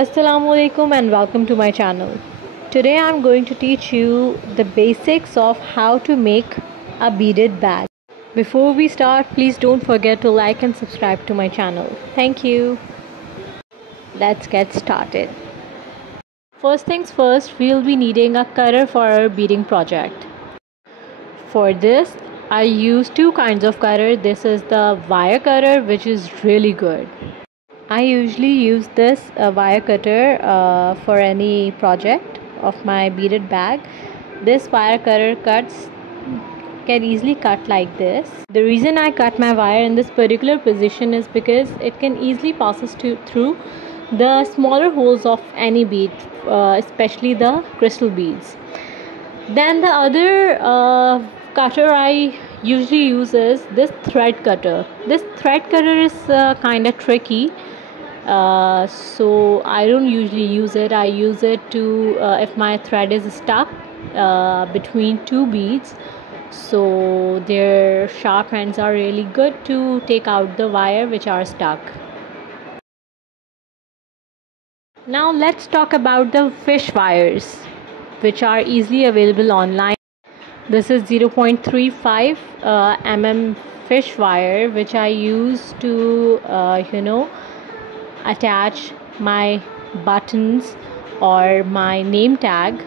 Assalamualaikum and welcome to my channel. Today I'm going to teach you the basics of how to make a beaded bag. Before we start, please don't forget to like and subscribe to my channel. Thank you. Let's get started. First things first, we'll be needing a cutter for our beading project. For this, I use two kinds of cutter. This is the wire cutter, which is really good. I usually use this wire cutter for any project of my beaded bag. This wire cutter can easily cut like this. The reason I cut my wire in this particular position is because it can easily passes through the smaller holes of any bead, especially the crystal beads. Then the other cutter I usually use is this thread cutter. This thread cutter is kind of tricky, so I don't usually use it. I use it to if my thread is stuck between two beads, so their sharp ends are really good to take out the wire which are stuck. Now let's talk about the fish wires, which are easily available online. This is 0.35 mm fish wire, which I use to attach my buttons or my name tag.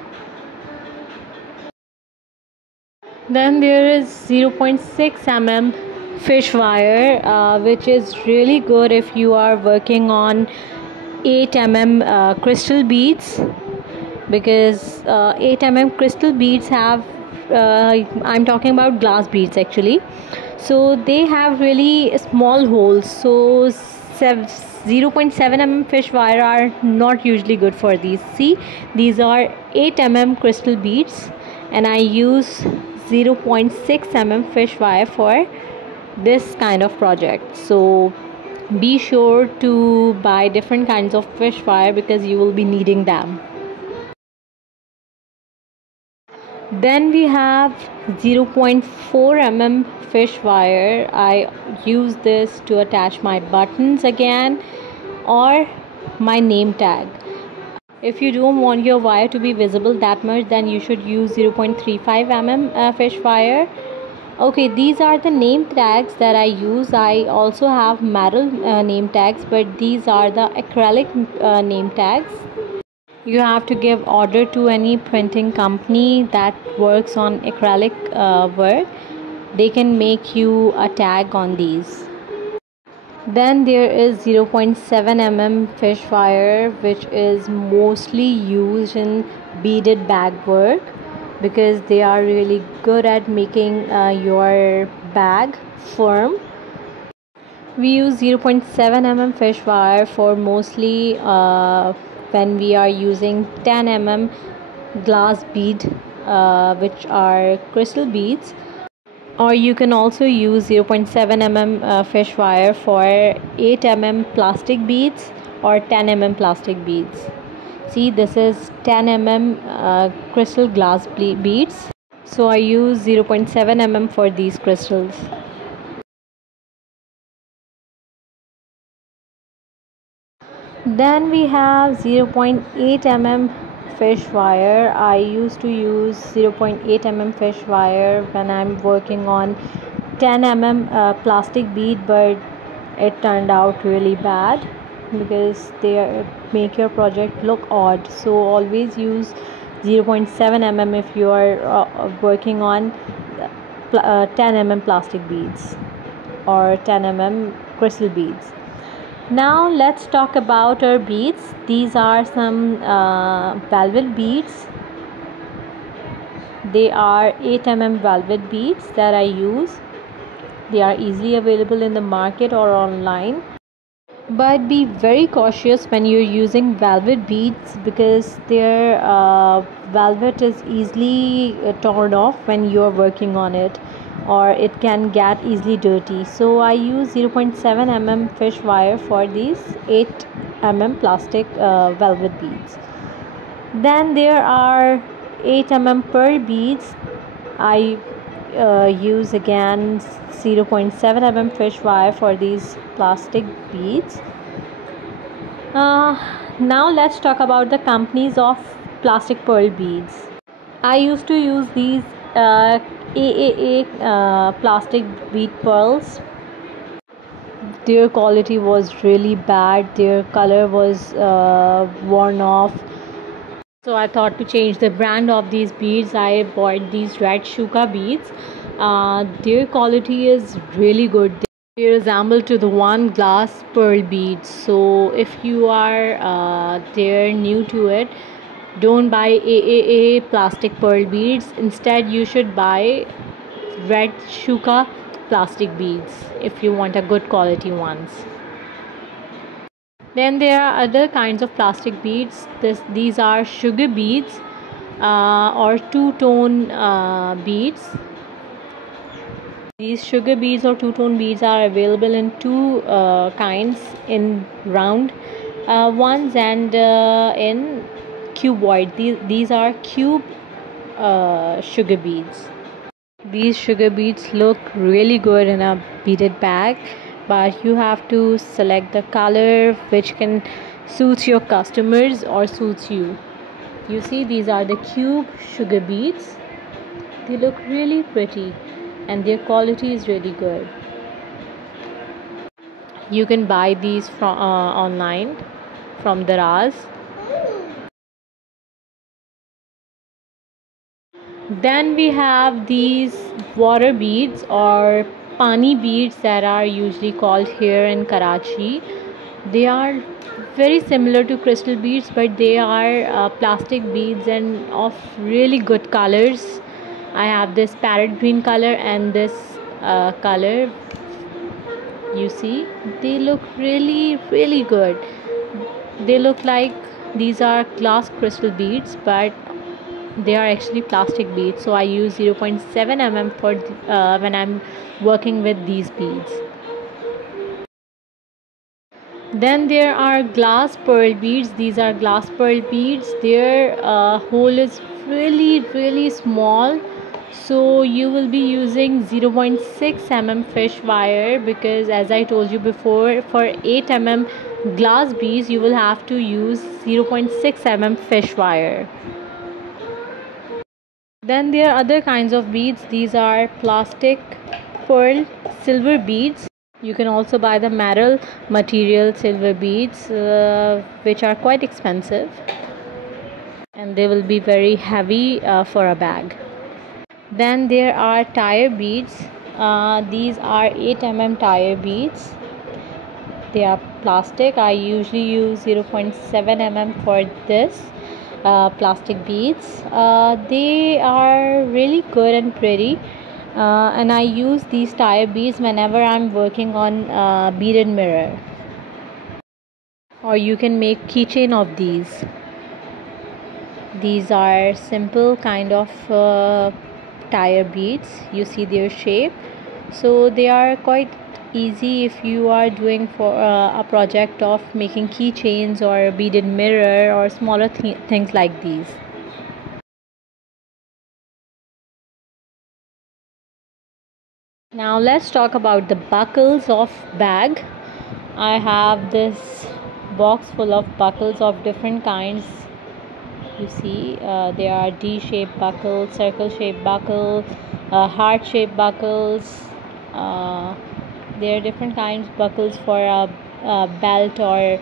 Then there is 0.6 mm fish wire, which is really good if you are working on 8 mm crystal beads, because 8 mm crystal beads have I'm talking about glass beads actually, so they have really small holes, so 0.7 mm fish wire are not usually good for these. See, these are 8 mm crystal beads and I use 0.6 mm fish wire for this kind of project. So be sure to buy different kinds of fish wire because you will be needing them. Then we have 0.4 mm fish wire. I use this to attach my buttons again or my name tag. If you don't want your wire to be visible that much, then you should use 0.35 mm fish wire. Okay, these are the name tags that I use. I also have metal name tags, but these are the acrylic name tags. You have to give order to any printing company that works on acrylic work. They can make you a tag on these. Then there is 0.7 mm fish wire, which is mostly used in beaded bag work because they are really good at making your bag firm. We use 0.7 mm fish wire for mostly when we are using 10 mm glass bead, which are crystal beads, or you can also use 0.7 mm fish wire for 8 mm plastic beads or 10 mm plastic beads. See, this is 10 mm crystal glass beads, so I use 0.7 mm for these crystals. Then we have 0.8 mm fish wire. I used to use 0.8 mm fish wire when I'm working on 10 mm plastic bead, but it turned out really bad because they make your project look odd. So always use 0.7 mm if you are working on 10 mm plastic beads or 10 mm crystal beads. Now let's talk about our beads. These are some velvet beads. They are 8 mm velvet beads that I use. They are easily available in the market or online. But be very cautious when you're using velvet beads because their velvet is easily torn off when you're working on it, or it can get easily dirty. So I use 0.7 mm fish wire for these 8 mm plastic velvet beads. Then there are 8 mm pearl beads. I use again 0.7 mm fish wire for these plastic beads. Now let's talk about the companies of plastic pearl beads. I used to use these AAA plastic bead pearls. Their quality was really bad. Their color was worn off. So I thought to change the brand of these beads. I bought these red Shuka beads. Their quality is really good. They resemble to the one glass pearl beads. So if you are they're new to it, don't buy AAA plastic pearl beads. Instead, you should buy red Shuka plastic beads if you want a good quality ones. Then there are other kinds of plastic beads. These are sugar beads or two-tone beads. These sugar beads or two-tone beads are available in two kinds, in round ones and in cuboid. These are cube sugar beads. These sugar beads look really good in a beaded bag, but you have to select the color which can suit your customers or suits you. You see, these are the cube sugar beads. They look really pretty and their quality is really good. You can buy these from online from Daraz. Then we have these water beads or pani beads that are usually called here in Karachi. They are very similar to crystal beads, but they are plastic beads and of really good colors. I have this parrot green color and this color. You see, they look really good. They look like these are glass crystal beads, but they are actually plastic beads. So I use 0.7 mm for when I'm working with these beads. Then there are glass pearl beads. These are glass pearl beads. Their hole is really small, so you will be using 0.6 mm fish wire, because as I told you before, for 8 mm glass beads you will have to use 0.6 mm fish wire. Then there are other kinds of beads. These are plastic pearl silver beads. You can also buy the metal material silver beads, which are quite expensive, and they will be very heavy for a bag. Then there are tire beads. These are 8 mm tire beads. They are plastic. I usually use 0.7 mm for this plastic beads. They are really good and pretty, and I use these tire beads whenever I'm working on beaded mirror. Or you can make keychain of these. These are simple kind of tire beads. You see their shape, so they are quite easy if you are doing for a project of making keychains or beaded mirror or smaller things like these. Now let's talk about the buckles of bag. I have this box full of buckles of different kinds. You see, there are D-shaped buckles, circle-shaped buckles, heart-shaped buckles. There are different kinds of buckles for a belt or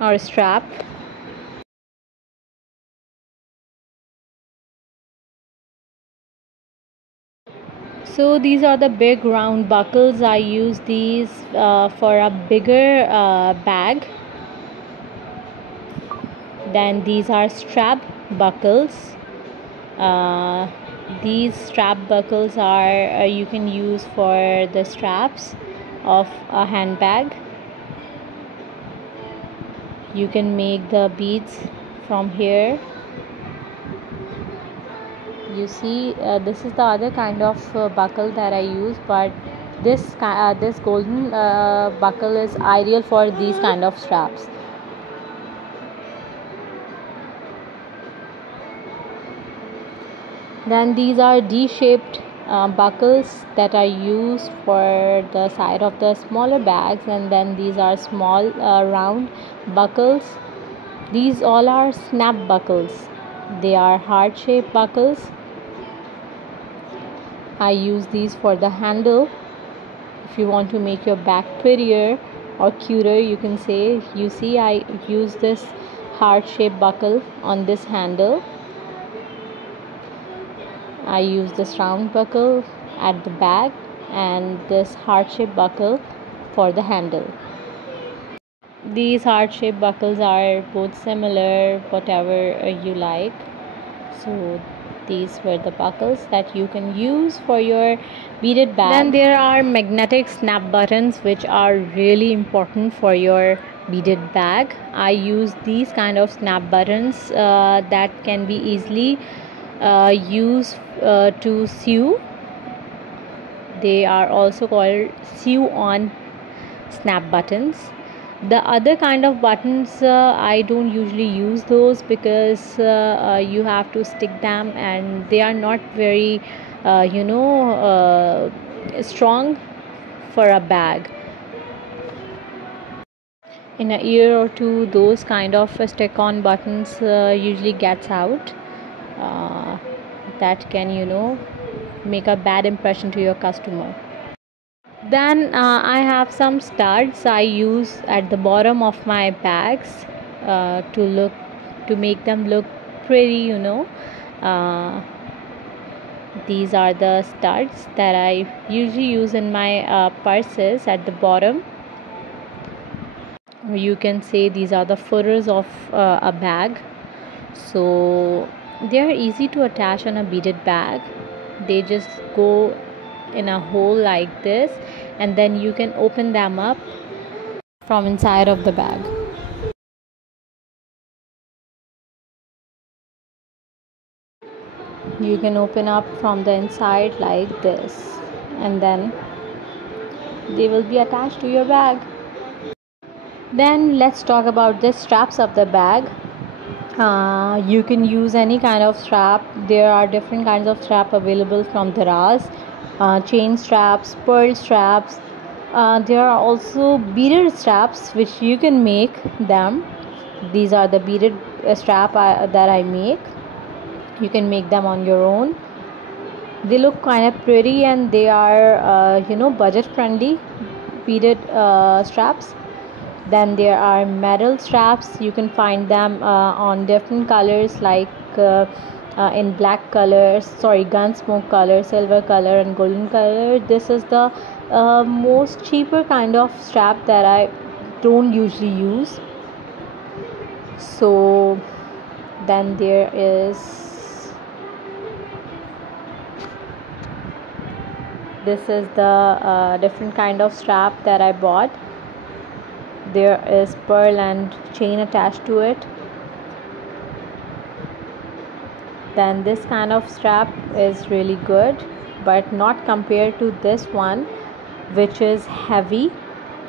a strap. So these are the big round buckles. I use these for a bigger bag. Then these are strap buckles. These strap buckles are you can use for the straps of a handbag. You can make the beads from here. You see, this is the other kind of buckle that I use, but this golden buckle is ideal for these kind of straps. Then these are D-shaped buckles that are used for the side of the smaller bags, and then these are small round buckles These all are snap buckles. They are heart shaped buckles. I use these for the handle. If you want to make your bag prettier or cuter, you can say, you see, I use this heart shaped buckle on this handle. I use this round buckle at the back and this heart shaped buckle for the handle. These heart shaped buckles are both similar, whatever you like. So these were the buckles that you can use for your beaded bag. Then there are magnetic snap buttons, which are really important for your beaded bag. I use these kind of snap buttons that can be easily used to sew. They are also called sew on snap buttons. The other kind of buttons, I don't usually use those because you have to stick them and they are not very strong for a bag. In a year or two, those kind of stick on buttons usually gets out. That can make a bad impression to your customer. Then I have some studs I use at the bottom of my bags to make them look pretty. These are the studs that I usually use in my purses at the bottom. You can say these are the footers of a bag. So they are easy to attach on a beaded bag. They just go in a hole like this, and then you can open them up from inside of the bag. You can open up from the inside like this, and then they will be attached to your bag. Then let's talk about the straps of the bag. You can use any kind of strap. There are different kinds of strap available from Daraz. Chain straps, pearl straps. There are also beaded straps which you can make them. These are the beaded strap that I make. You can make them on your own. They look kind of pretty and they are budget friendly beaded straps. Then there are metal straps. You can find them on different colors like in black color, gunsmoke color, silver color and golden color. This is the most cheaper kind of strap that I don't usually use. So then there is this is the different kind of strap that I bought. There is pearl and chain attached to it. Then this kind of strap is really good, but not compared to this one, which is heavy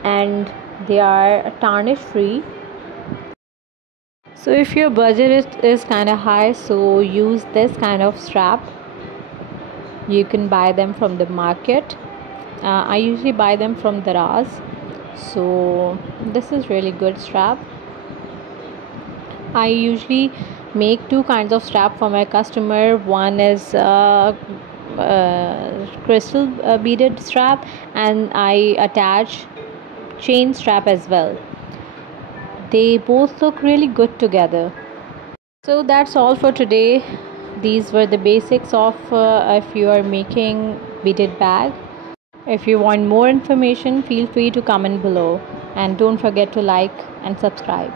and they are tarnish free. So if your budget is kind of high, so use this kind of strap. You can buy them from the market. I usually buy them from Daraz. So this is really good strap. I usually make two kinds of strap for my customer. One is crystal beaded strap, and I attach chain strap as well. They both look really good together. So that's all for today. These were the basics of if you are making beaded bag. If you want more information, feel free to comment below, and don't forget to like and subscribe.